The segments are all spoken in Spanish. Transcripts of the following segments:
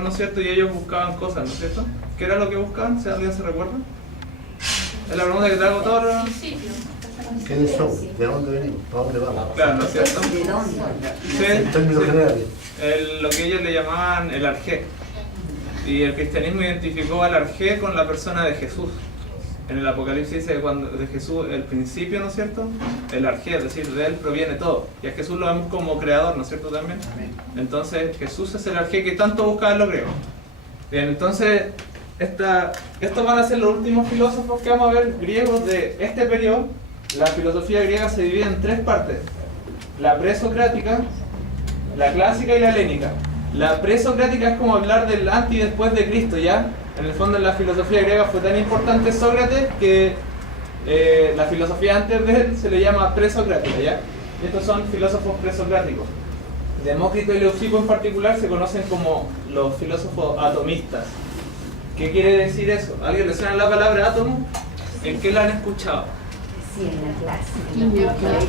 ¿no es cierto? Y ellos buscaban cosas, ¿no es cierto? ¿Qué era lo que buscaban? ¿Si alguien se recuerda? Es la pregunta que te hago todo. ¿Quiénes somos? ¿De dónde venimos? ¿Para dónde vamos? Claro, ¿no es cierto? ¿De dónde? Sí, En términos sí. generales. Lo que ellos le llamaban el arjé. Y el cristianismo identificó al arjé con la persona de Jesús. En el Apocalipsis dice que cuando de Jesús, el principio, ¿no es cierto? El arjé, es decir, de él proviene todo. Y a Jesús lo vemos como creador, ¿no es cierto? También. Entonces, Jesús es el arjé que tanto buscaban los griegos. Bien, entonces, estos van a ser los últimos filósofos que vamos a ver griegos de este periodo. La filosofía griega se divide en tres partes: la presocrática, la clásica y la helénica. La presocrática es como hablar del antes y después de Cristo, ¿ya? En el fondo en la filosofía griega fue tan importante Sócrates que la filosofía antes de él se le llama presocrática, ¿ya? Y estos son filósofos presocráticos. Demócrito y Leucipo en particular se conocen como los filósofos atomistas. ¿Qué quiere decir eso? ¿Alguien le suena la palabra átomo? ¿En qué la han escuchado? Sí, en la clase.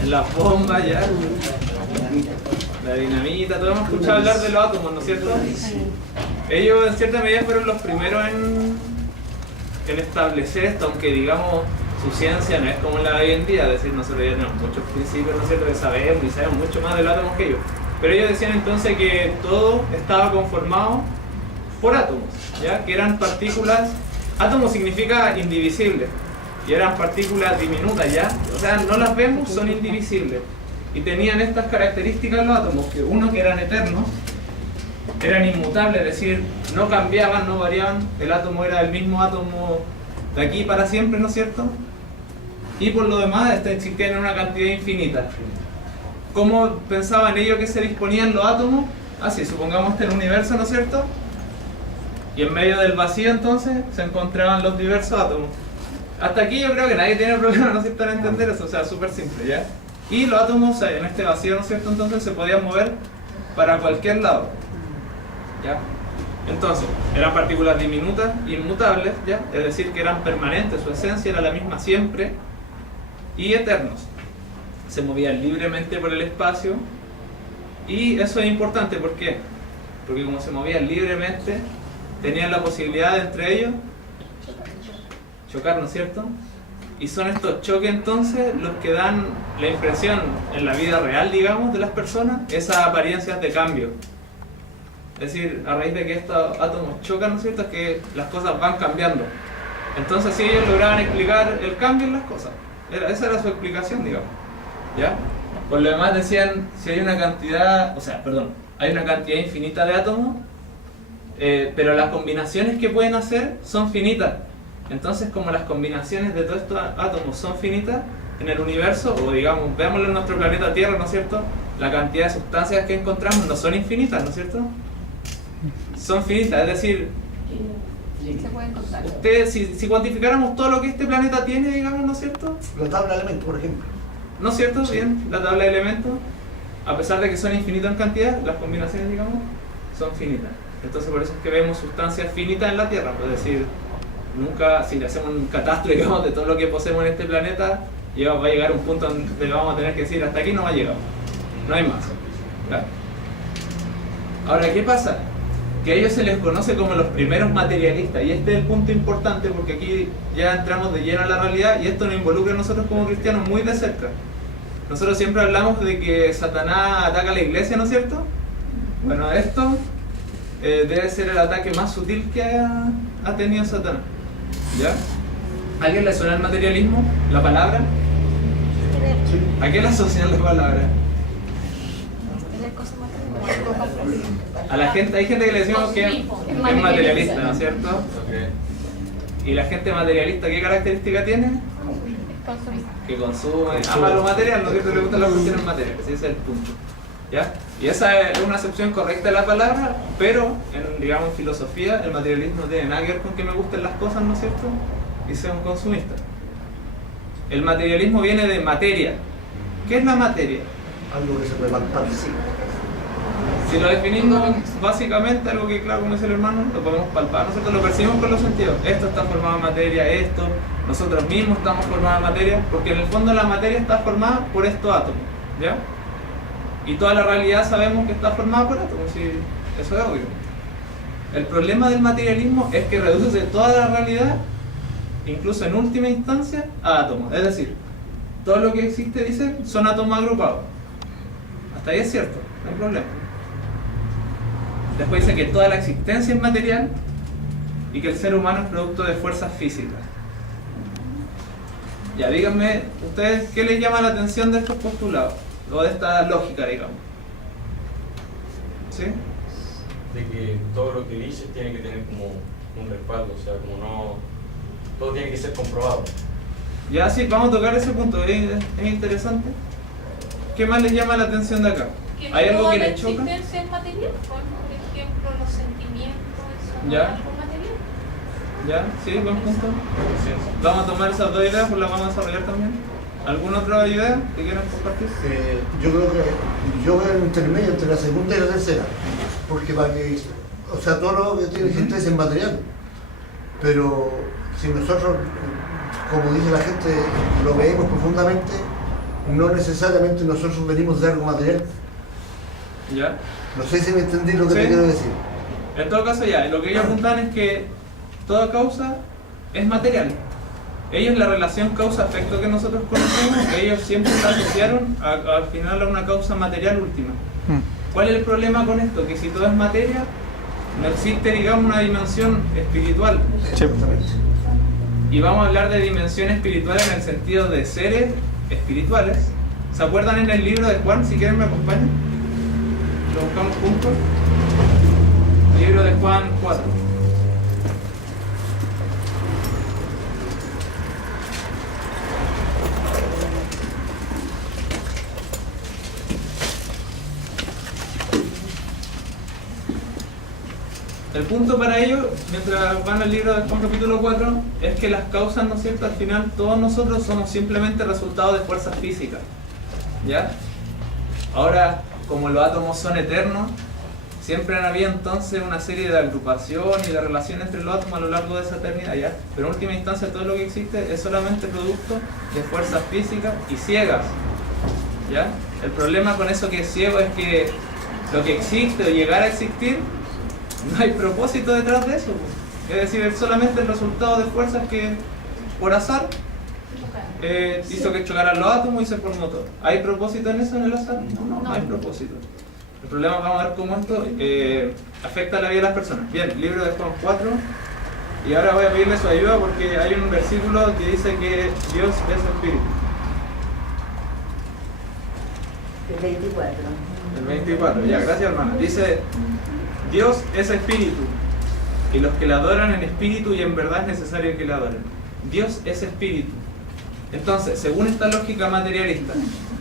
En las bombas, ¿ya? La dinamita, todos hemos escuchado hablar de los átomos, ¿no es cierto? Ellos en cierta medida fueron los primeros en establecer esto, aunque digamos su ciencia no es como la de hoy en día, es decir, nosotros ya tenemos muchos principios, ¿no es cierto?, que sabemos y sabemos mucho más de los átomos que ellos. Pero ellos decían entonces que todo estaba conformado por átomos, ¿ya? Que eran partículas. Átomo significa indivisible, y eran partículas diminutas, ¿ya? O sea, no las vemos, son indivisibles. Y tenían estas características los átomos, que uno, que eran eternos, eran inmutables, es decir, no cambiaban, no variaban, el átomo era el mismo átomo de aquí para siempre, ¿no es cierto? Y por lo demás, existían en una cantidad infinita. ¿Cómo pensaban ellos que se disponían los átomos? Así, supongamos el universo, ¿no es cierto? Y en medio del vacío entonces se encontraban los diversos átomos. Hasta aquí yo creo que nadie tiene problema, no sé si están a entender eso, o sea, súper simple, ¿ya? Y los átomos en este vacío, ¿no es cierto? Entonces se podían mover para cualquier lado, ¿ya? Entonces, eran partículas diminutas, inmutables, ¿ya? Es decir, que eran permanentes, su esencia era la misma siempre, y eternos. Se movían libremente por el espacio, y eso es importante, ¿por qué? Porque como se movían libremente, tenían la posibilidad de entre ellos chocar, ¿no es cierto? Y son estos choques entonces los que dan la impresión en la vida real, digamos, de las personas, esas apariencias de cambio. Es decir, a raíz de que estos átomos chocan, ¿no es cierto?, es que las cosas van cambiando. Entonces sí, ellos lograban explicar el cambio en las cosas. Esa era su explicación, digamos, ¿ya? Por lo demás decían, si hay una cantidad, hay una cantidad infinita de átomos, pero las combinaciones que pueden hacer son finitas. Entonces, como las combinaciones de todos estos átomos son finitas, en el universo, o digamos, veámoslo en nuestro planeta Tierra, ¿no es cierto?, la cantidad de sustancias que encontramos no son infinitas, ¿no es cierto? Son finitas, es decir, Se pueden contar. ustedes, si cuantificáramos todo lo que este planeta tiene, digamos, ¿no es cierto? La tabla de elementos, por ejemplo. ¿No es cierto? Bien, la tabla de elementos, a pesar de que son infinitas en cantidad, las combinaciones, digamos, son finitas. Entonces, por eso es que vemos sustancias finitas en la Tierra, es decir, nunca, si le hacemos un catastro, digamos, de todo lo que poseemos en este planeta, va a llegar un punto donde vamos a tener que decir, hasta aquí no va a llegar, no hay más. ¿Claro? Ahora, ¿qué pasa? Que a ellos se les conoce como los primeros materialistas, y este es el punto importante, porque aquí ya entramos de lleno a la realidad, y esto nos involucra a nosotros como cristianos muy de cerca. Nosotros siempre hablamos de que Satanás ataca a la iglesia, ¿no es cierto? Bueno, esto debe ser el ataque más sutil que ha tenido Satanás, ¿ya? ¿A alguien le suena el materialismo? ¿La palabra? ¿A qué le asocian la palabra? A la gente, hay gente que le decimos que es materialista, ¿no es cierto? Okay. ¿Y la gente materialista qué característica tiene? Que consume, ama lo material, no es cierto, le gustan las cuestiones materiales, ese es el punto, ¿ya? Y esa es una acepción correcta de la palabra, pero digamos en filosofía el materialismo no tiene nada que ver con que me gusten las cosas, ¿no es cierto? Y sea un consumista. El materialismo viene de materia. ¿Qué es la materia? Algo que se puede palpar. Sí. Si lo definimos básicamente, algo que claro, como dice el hermano, lo podemos palpar, nosotros lo percibimos con los sentidos. Esto está formado en materia, esto, nosotros mismos estamos formados en materia, porque en el fondo la materia está formada por estos átomos, ¿ya? Y toda la realidad sabemos que está formada por átomos. Si eso es obvio. El problema del materialismo es que reduce toda la realidad, incluso en última instancia, a átomos. Es decir, todo lo que existe, dice, son átomos agrupados. Hasta ahí es cierto, no hay problema. Después dice que toda la existencia es material y que el ser humano es producto de fuerzas físicas. Ya, díganme, ¿ustedes qué les llama la atención de estos postulados? O de esta lógica, digamos. ¿Sí? De que todo lo que dice tiene que tener como un respaldo, o sea, como no... Todo tiene que ser comprobado. Ya, sí, vamos a tocar ese punto, es interesante. ¿Qué más les llama la atención de acá? ¿Hay algo que les choca? ¿La existencia es material? Por ejemplo, los sentimientos son Ya. algo material. ¿Ya? ¿Sí? ¿Buen punto? Vamos a tomar esas dos ideas, pues las vamos a desarrollar también. ¿Alguna otra idea que quieran compartir? Yo veo el intermedio entre la segunda y la tercera, porque para que, o sea, todo lo que tiene existencia es material, pero si nosotros, como dice la gente, lo veemos profundamente, no necesariamente nosotros venimos de algo material. ¿Ya? No sé si me entendí lo que Sí. te quiero decir. En todo caso, ya, lo que ellos apuntan es que toda causa es material. Ellos, la relación causa-efecto que nosotros conocemos, ellos siempre la asociaron al final a una causa material última. ¿Cuál es el problema con esto? Que si todo es materia, no existe, digamos, una dimensión espiritual. Exactamente. Y vamos a hablar de dimensión espiritual en el sentido de seres espirituales. ¿Se acuerdan en el libro de Juan? Si quieren me acompañan. Lo buscamos juntos. Libro de Juan 4. El punto para ello, mientras van al libro de Juan capítulo 4, es que las causas, ¿no es cierto? Al final todos nosotros somos simplemente resultado de fuerzas físicas. ¿Ya? Ahora, como los átomos son eternos, siempre han habido entonces una serie de agrupación y de relaciones entre los átomos a lo largo de esa eternidad, ¿ya? Pero en última instancia todo lo que existe es solamente producto de fuerzas físicas y ciegas, ¿ya? El problema con eso que es ciego es que lo que existe o llegar a existir, no hay propósito detrás de eso, pues. Es decir, es solamente el resultado de fuerzas que por azar hizo que chocaran los átomos y se formó todo. ¿Hay propósito en eso, en el azar? No hay propósito. El problema, vamos a ver cómo esto afecta la vida de las personas. Bien, libro de Juan 4. Y ahora voy a pedirle su ayuda porque hay un versículo que dice que Dios es espíritu. El 24. El 24, ya, gracias hermana. Dice, Dios es espíritu, y los que le adoran en espíritu y en verdad es necesario que le adoren. Dios es espíritu. Entonces, según esta lógica materialista,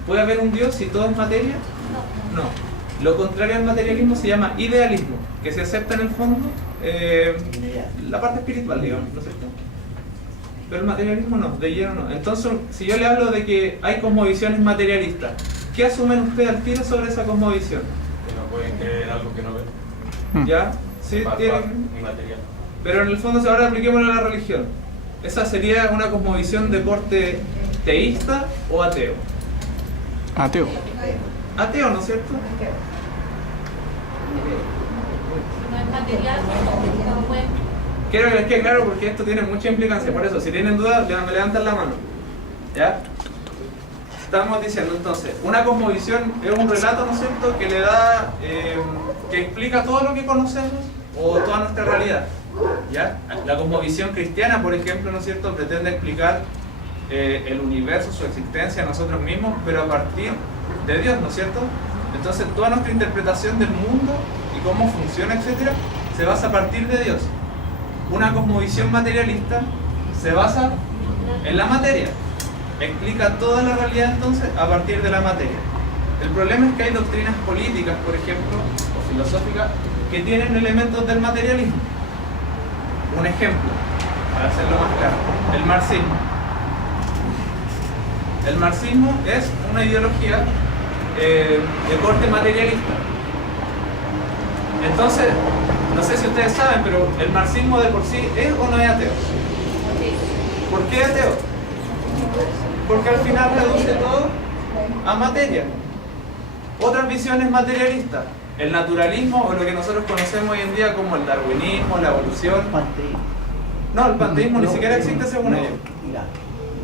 ¿puede haber un Dios si todo es materia? No. Lo contrario al materialismo se llama idealismo, que se acepta en el fondo la parte espiritual, digamos, ¿no es cierto? Pero el materialismo no, de lleno no. Entonces, si yo le hablo de que hay cosmovisiones materialistas, ¿qué asumen ustedes al tiro sobre esa cosmovisión? Que no pueden creer en algo que no ven. ¿Ya? Sí, tienen... Inmaterial. Pero en el fondo, si ahora apliquémoslo a la religión, ¿esa sería una cosmovisión de corte teísta o ateo? Ateo. Ateo, ¿no es cierto? No es material, no pueden. Quiero que les quede claro porque esto tiene mucha implicancia. Por eso, si tienen dudas, me levantan la mano. ¿Ya? Estamos diciendo entonces, una cosmovisión es un relato, ¿no es cierto?, que le da, que explica todo lo que conocemos o toda nuestra realidad. ¿Ya? La cosmovisión cristiana, por ejemplo, ¿no es cierto?, pretende explicar el universo, su existencia, nosotros mismos, pero a partir de Dios, ¿no es cierto? Entonces toda nuestra interpretación del mundo y cómo funciona, etcétera, se basa a partir de Dios. Una cosmovisión materialista se basa en la materia, explica toda la realidad entonces a partir de la materia. El problema es que hay doctrinas políticas, por ejemplo, o filosóficas, que tienen elementos del materialismo. Un ejemplo, para hacerlo más claro, el marxismo. El marxismo es una ideología de corte materialista. Entonces, no sé si ustedes saben, pero el marxismo de por sí es o no es ateo. ¿Por qué ateo? Porque al final reduce todo a materia. Otras visiones materialistas, el naturalismo, o lo que nosotros conocemos hoy en día como el darwinismo, la evolución. No, el panteísmo ni siquiera existe según ellos.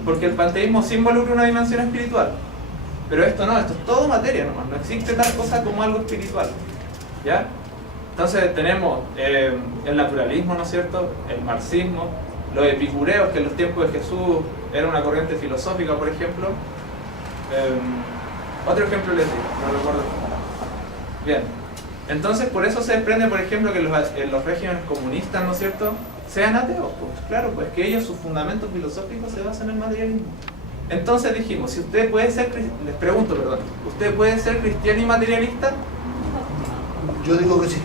Porque el panteísmo sí involucra una dimensión espiritual. Pero esto no, esto es todo materia nomás. No existe tal cosa como algo espiritual. ¿Ya? Entonces tenemos el naturalismo, ¿no es cierto? El marxismo, los epicureos, que en los tiempos de Jesús era una corriente filosófica, por ejemplo. Otro ejemplo les digo, no recuerdo. Bien. Entonces por eso se desprende, por ejemplo, que los regímenes comunistas, ¿no es cierto?, sean ateos. Pues claro, pues que ellos, sus fundamentos filosóficos se basan en el materialismo. Entonces dijimos, si usted puede ser, les pregunto, perdón, ¿usted puede ser cristiano y materialista? Yo digo que sí.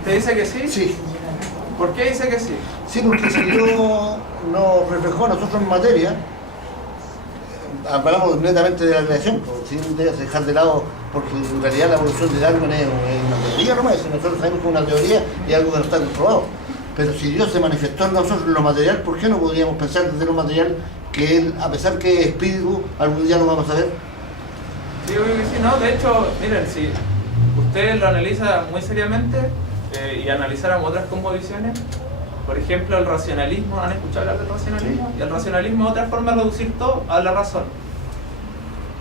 ¿Usted dice que sí? Sí. ¿Por qué dice que sí? Sí, porque si yo nos reflejó a nosotros en materia, hablamos netamente de la creación, sin dejar de lado, porque en realidad la evolución de Darwin es una teoría nomás, si nosotros sabemos que es una teoría y algo que no está comprobado. Pero si Dios se manifestó en nosotros en lo material, ¿por qué no podríamos pensar desde lo material que Él, a pesar que es espíritu, algún día lo vamos a ver? Sí, obvio que sí, no, de hecho, miren, si usted lo analiza muy seriamente y analizáramos otras composiciones, por ejemplo, el racionalismo, ¿han escuchado hablar del racionalismo? Sí. Y el racionalismo es otra forma de reducir todo a la razón.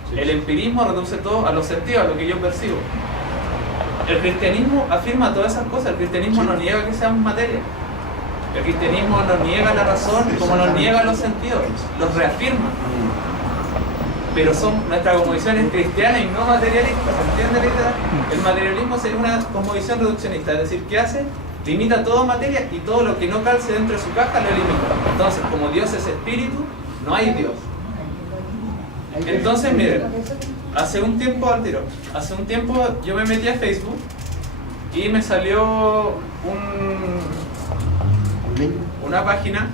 Sí. El empirismo reduce todo a los sentidos, a lo que yo percibo. El cristianismo afirma todas esas cosas, el cristianismo no niega que seamos materia. El cristianismo nos niega la razón como nos niega los sentidos, los reafirma. Pero nuestra cosmovisión es cristiana y no materialista, ¿se entiende la idea? El materialismo sería una cosmovisión reduccionista, es decir, ¿qué hace? Limita toda materia y todo lo que no calce dentro de su caja lo elimina. Entonces, como Dios es espíritu, no hay Dios. Entonces, miren, hace un tiempo yo me metí a Facebook y me salió una página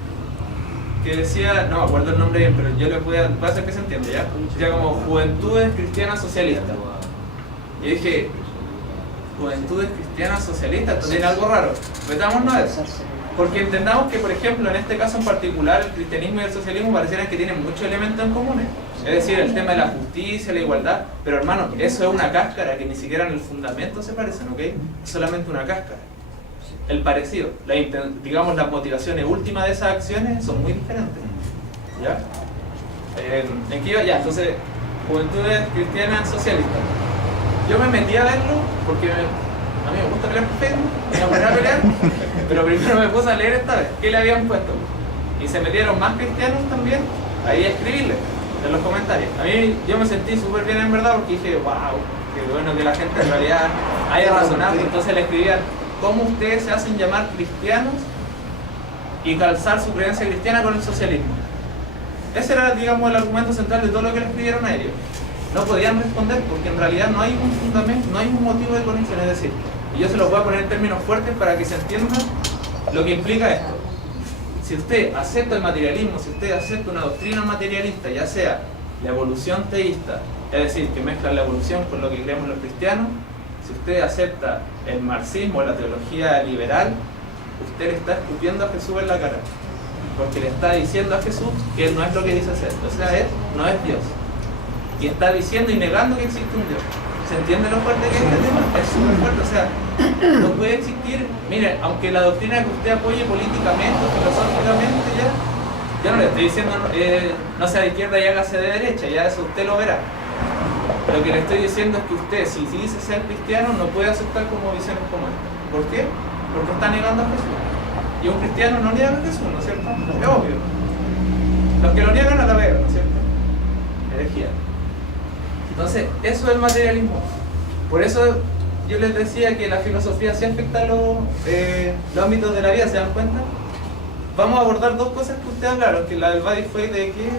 que decía, no me acuerdo el nombre bien, pero yo le voy a hacer que se entienda, ¿ya? Decía como Juventudes Cristianas Socialistas. Y dije, Juventudes Cristianas Socialistas, esto tiene algo raro. Metámonos a eso. Porque entendamos que, por ejemplo, en este caso en particular, el cristianismo y el socialismo parecieran que tienen muchos elementos en común. Es decir, el tema de la justicia, la igualdad. Pero hermano, eso es una cáscara que ni siquiera en el fundamento se parecen, ¿ok? Es solamente una cáscara. El parecido, digamos, las motivaciones últimas de esas acciones son muy diferentes. ¿Ya? ¿En qué iba? Ya, entonces, Juventudes Cristianas Socialistas. Yo me metí a verlo porque a mí me gusta pelear por Facebook, me voy a pelear, pero primero me puse a leer esta vez qué le habían puesto. Y se metieron más cristianos también ahí a escribirle en los comentarios. A mí yo me sentí súper bien en verdad porque dije, wow, qué bueno que la gente en realidad haya razonado. Entonces le escribían, ¿cómo ustedes se hacen llamar cristianos y calzar su creencia cristiana con el socialismo? Ese era, digamos, el argumento central de todo lo que le escribieron a ellos. No podían responder porque en realidad no hay un fundamento, no hay un motivo de conexión. Es decir, y yo se los voy a poner en términos fuertes para que se entienda lo que implica esto. Si usted acepta el materialismo, si usted acepta una doctrina materialista, ya sea la evolución teísta, es decir, que mezcla la evolución con lo que creemos los cristianos, si usted acepta el marxismo, la teología liberal, usted le está escupiendo a Jesús en la cara. Porque le está diciendo a Jesús que Él no es lo que dice ser. O sea, Él no es Dios. Y está diciendo y negando que existe un Dios. ¿Se entiende lo fuerte que es este tema? Es súper fuerte. O sea, no puede existir. Mire, aunque la doctrina que usted apoye políticamente o filosóficamente, ya no le estoy diciendo no sea de izquierda y hágase de derecha, ya eso usted lo verá. Lo que le estoy diciendo es que usted, si dice ser cristiano, no puede aceptar como visiones como esta. ¿Por qué? Porque está negando a Jesús. Y un cristiano no niega a Jesús, ¿no es cierto? Es obvio. Los que lo niegan a la vez, ¿no es cierto? Herejía. Entonces, eso es el materialismo. Por eso yo les decía que la filosofía sí afecta los ámbitos de la vida, ¿se dan cuenta? Vamos a abordar dos cosas que ustedes hablaron, que la del body fue de que...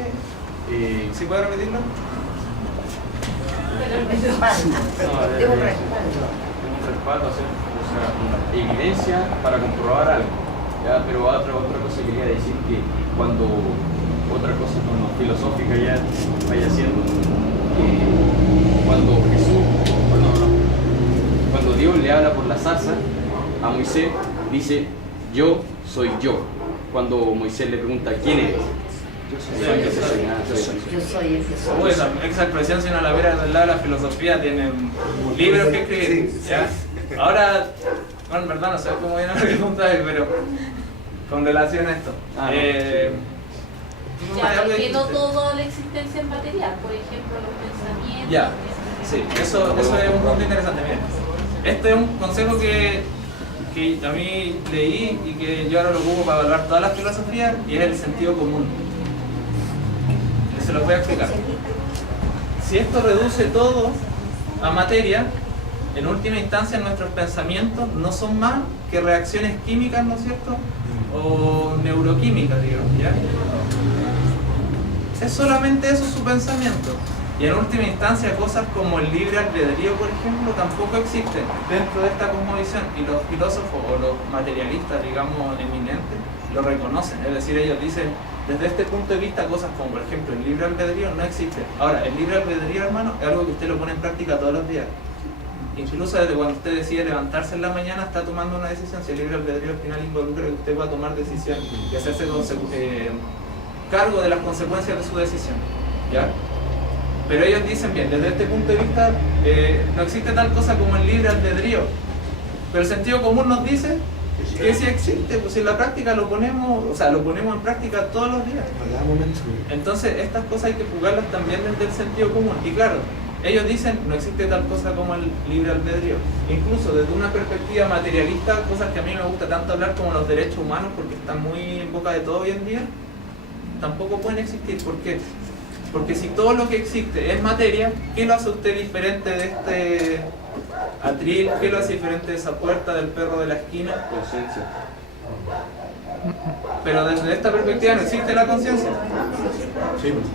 ¿Sí puede repetirlo? Es un respaldo. Es un respaldo. Un respaldo, o sea, una evidencia para comprobar algo. ¿Ya? Pero otra cosa quería decir que cuando otra cosa como filosófica ya vaya siendo cuando Dios le habla por la zarza a Moisés, dice yo soy yo. Cuando Moisés le pregunta ¿quién eres? Yo soy ese soy. Esa expresión, si uno la viera del lado de la filosofía, tienen libros que escribir. ¿Ya? Ahora, bueno, en verdad no sé cómo viene la pregunta, pero con relación a esto. Ya, porque no toda la existencia es material, por ejemplo, los pensamientos. Ya, sí, eso es un punto interesante. Miren, este es un consejo que a mí leí y que yo ahora lo ocupo para evaluar todas las filosofías, y es el sentido común. Se los voy a explicar. Si esto reduce todo a materia, en última instancia nuestros pensamientos no son más que reacciones químicas, ¿no es cierto? O neuroquímicas, digamos, ¿ya? Es solamente eso su pensamiento. Y en última instancia cosas como el libre albedrío, por ejemplo, tampoco existen dentro de esta cosmovisión, y los filósofos o los materialistas, digamos, eminentes, lo reconocen. Es decir, ellos dicen, desde este punto de vista, cosas como, por ejemplo, el libre albedrío no existe. Ahora, el libre albedrío, hermano, es algo que usted lo pone en práctica todos los días. Incluso desde cuando usted decide levantarse en la mañana, está tomando una decisión. Si el libre albedrío al final involucra que usted va a tomar decisión y hacerse cargo de las consecuencias de su decisión, ¿ya? Pero ellos dicen, bien, desde este punto de vista no existe tal cosa como el libre albedrío, pero el sentido común nos dice que sí existe, pues en la práctica lo ponemos en práctica todos los días. Entonces estas cosas hay que jugarlas también desde el sentido común. Y claro, ellos dicen no existe tal cosa como el libre albedrío. Incluso desde una perspectiva materialista, cosas que a mí me gusta tanto hablar como los derechos humanos, porque están muy en boca de todo hoy en día, tampoco pueden existir. ¿Por qué? Porque si todo lo que existe es materia, ¿qué lo hace usted diferente de este atril? ¿Qué lo hace diferente de esa puerta, del perro de la esquina? Conciencia. Pero desde esta perspectiva no existe la conciencia.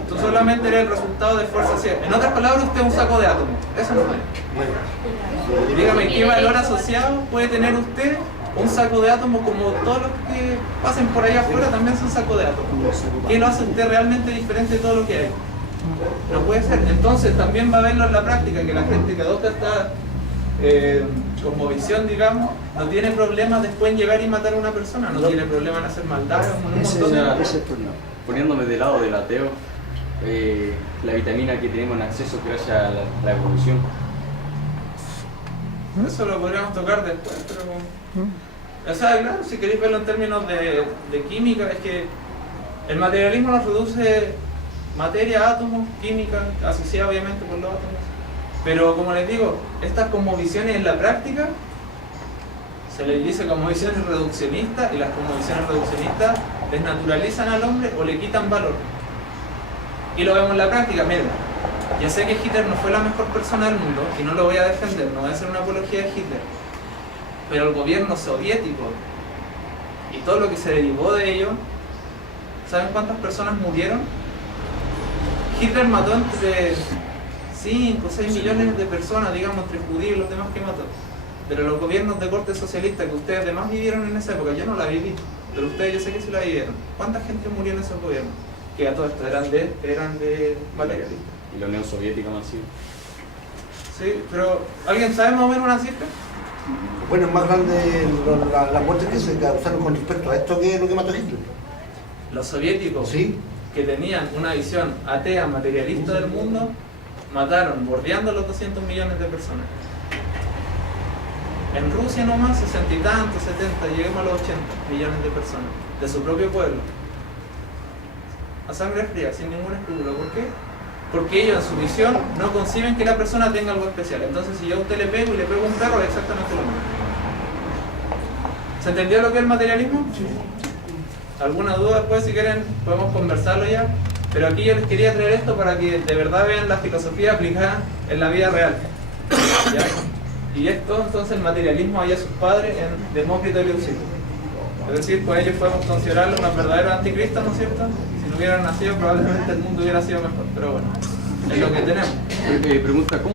Tú solamente eres el resultado de fuerza ciega. En otras palabras, usted es un saco de átomos. Eso no es. Y dígame, ¿qué valor asociado puede tener usted un saco de átomos como todos los que pasen por allá afuera también son sacos de átomos? ¿Qué lo hace usted realmente diferente de todo lo que hay? No puede ser. Entonces también va a verlo en la práctica, que la gente que adopta esta cosmovisión, digamos, no tiene problemas después en llegar y matar a una persona, no tiene problema en hacer maldad, un montón de cosas. Poniéndome del lado del ateo, la vitamina que tenemos en acceso gracias a la evolución. Eso lo podríamos tocar después, pero... O sea, claro, si queréis verlo en términos de química, es que el materialismo nos reduce materia, átomos, química, asociada obviamente por los átomos. Pero como les digo, estas cosmovisiones en la práctica se les dice cosmovisiones reduccionistas, y las cosmovisiones reduccionistas desnaturalizan al hombre o le quitan valor. Y lo vemos en la práctica. Miren, ya sé que Hitler no fue la mejor persona del mundo y no lo voy a defender, no voy a hacer una apología de Hitler, pero el gobierno soviético y todo lo que se derivó de ello, ¿saben cuántas personas murieron? Hitler mató entre 5 o 6 millones de personas, digamos, entre judíos y los demás que mató. Pero los gobiernos de corte socialista que ustedes además vivieron en esa época, yo no la viví, pero ustedes yo sé que sí la vivieron. ¿Cuánta gente murió en esos gobiernos? Que a todo esto eran de materialistas. Y la Unión Soviética masiva. Sí, pero ¿alguien sabe más o menos una cifra? Bueno, es más grande las muertes que se causaron con respecto a esto que lo que mató a Hitler. Los soviéticos, Sí. que tenían una visión atea, materialista del mundo, mataron, bordeando los 200 millones de personas. En Rusia nomás, 60 y tantos, 70, lleguemos a los 80 millones de personas, de su propio pueblo. A sangre fría, sin ningún escrúpulo. ¿Por qué? Porque ellos en su visión no conciben que la persona tenga algo especial. Entonces si yo a usted le pego y le pego a un perro, es exactamente lo mismo. ¿Se entendió lo que es el materialismo? Sí. ¿Alguna duda después? Si quieren podemos conversarlo ya. Pero aquí yo les quería traer esto para que de verdad vean la filosofía aplicada en la vida real. ¿Ya? Y esto, entonces, el materialismo halla a sus padres en Demócrito y Leucipo. Es decir, por ellos podemos considerarlo unos verdaderos anticristos, ¿no es cierto? Si no hubieran nacido, probablemente el mundo hubiera sido mejor. Pero bueno, es lo que tenemos. Pregunta, ¿cómo